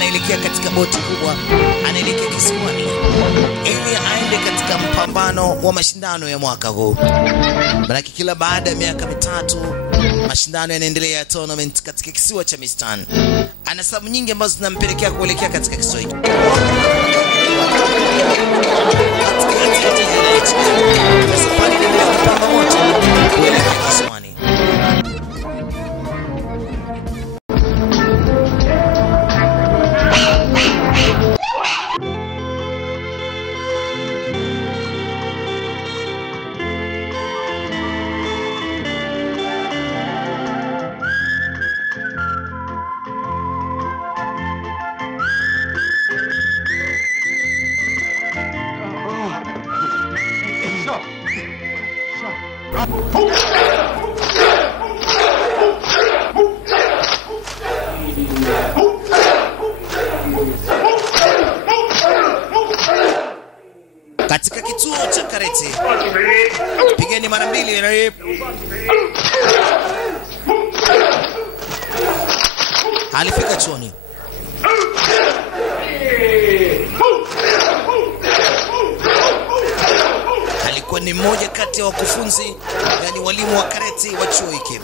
anaelekea katika boti kubwa, anaelekea kisiwani ili aende katika mpambano wa mashindano ya mwaka huu. Manake kila baada ya miaka mitatu mashindano yanaendelea ya tournament katika kisiwa cha Mistan. Ana sababu nyingi ambazo zinampelekea kuelekea katika kisiwa hiki. Safari inaendelea kupamba moto kuelekea kisiwani. Katika kituo cha kareti, pigeni mara mbili. Alifika chuoni. Alikuwa ni mmoja kati ya wakufunzi, yani walimu wa kareti wa chuo hiki.